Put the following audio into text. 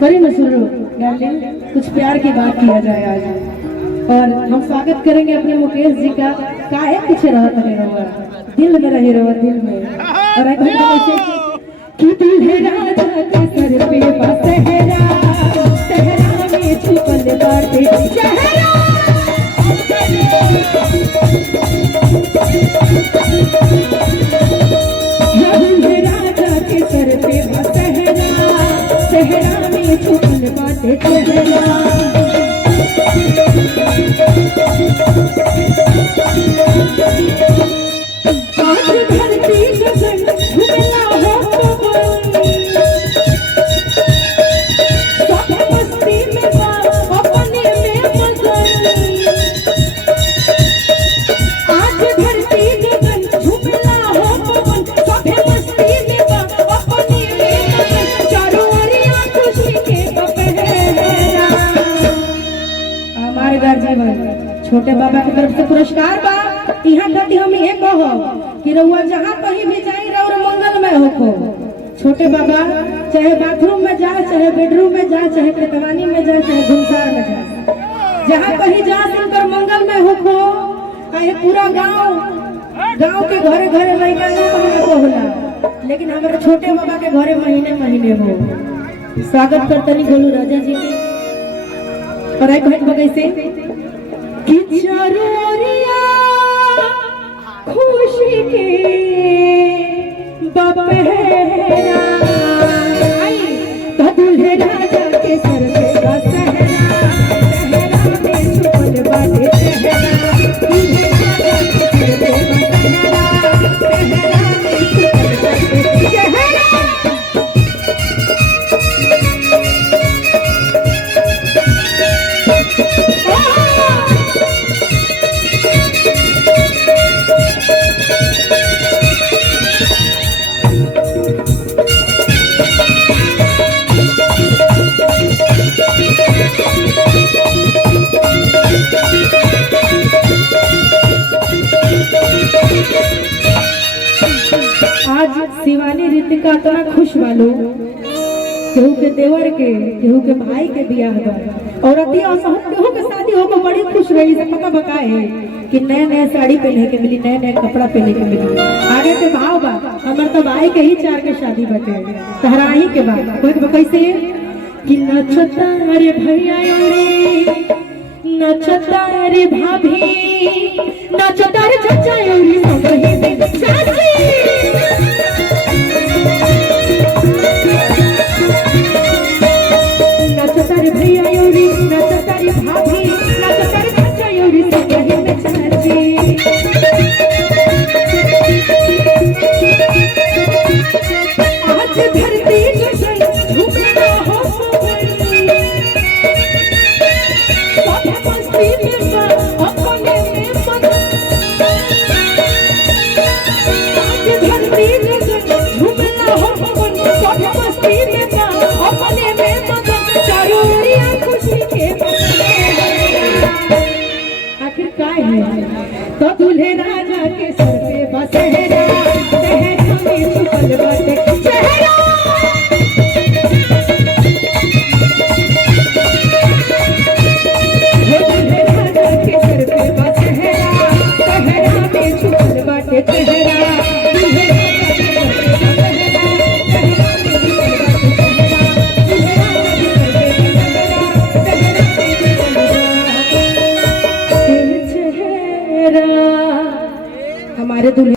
करे न सुनो डार्लिंग, कुछ प्यार की बात किया जाए आज। और हम स्वागत करेंगे अपने मुकेश जी का। काहे पीछे रहत रहे रहुआ, दिल में रहे रहुआ, दिल में। और एक ऐसे कि दिल है राजा के सर पे बसेरा, सहरा में छुपल बाटे चेहरा। दिल है राजा के सर पे बसेरा, सहरा में छुपल बाटे चेहरा। छोटे बाबा की तरफ से पुरस्कार बा। यहाँ खाती हम ये कहो कि रउआ जहाँ कहीं भी जाई रउआ मंगल में होको। छोटे बाबा चाहे बाथरूम में जा, चाहे बेडरूम में जा, चाहे खेतवानी में जा, चाहे घुमसार में जा, जहाँ कहीं जा सिंकर मंगल में होको। आए पूरा गांव के घरे घरे महीना महीने को होला, लेकिन हमारे छोटे बाबा के घरे महीने महीने हो। स्वागत करतनी गोलू राजा जी के। और एक घट कैसे खुशी के बपहरा, तो दूल्हे राजा के सर पे बसेरा, सहरा में छुपल बाटे चेहरा। दूल्हे राजा के सर पे बसेरा, सहरा में छुपल बाटे चेहरा। आज शिवानी रितिका इतना खुश वालो, केहू के देवर के, केहू के भाई के बियाह बा। और अति असहत केहू के शादी हो बड़ी खुश रही। से पता बकाए कि नया नया साड़ी पहने के मिली, नया नया कपड़ा पहने के मिली। आगे के भाव बा हमार तो भाई के ही 4 के शादी बटे, तहराही के बाद कोई कैसे कि नचता रे भैया रे, नचता रे भाभी, नचता रे चाचा रे सबही में चाची। नचता रे भैया रे, नचता रे भाभी, नचता रे चाचा रे सबही में चाची। आज धरती जैसे झूमना हो तो दूल्हे राजा के सर पे बसेरा, सहरा में छुपल बाटे चेहरा। दूल्हे राजा के सर पे बसेरा, सहरा में छुपल बाटे चेहरा। दूल्हे राजा के सर पे बसेरा, सहरा में छुपल बाटे चेहरा। दूल्हे राजा के सर पे बसेरा, सहरा में छुपल बाटे चेहरा। हमारे दूल्हे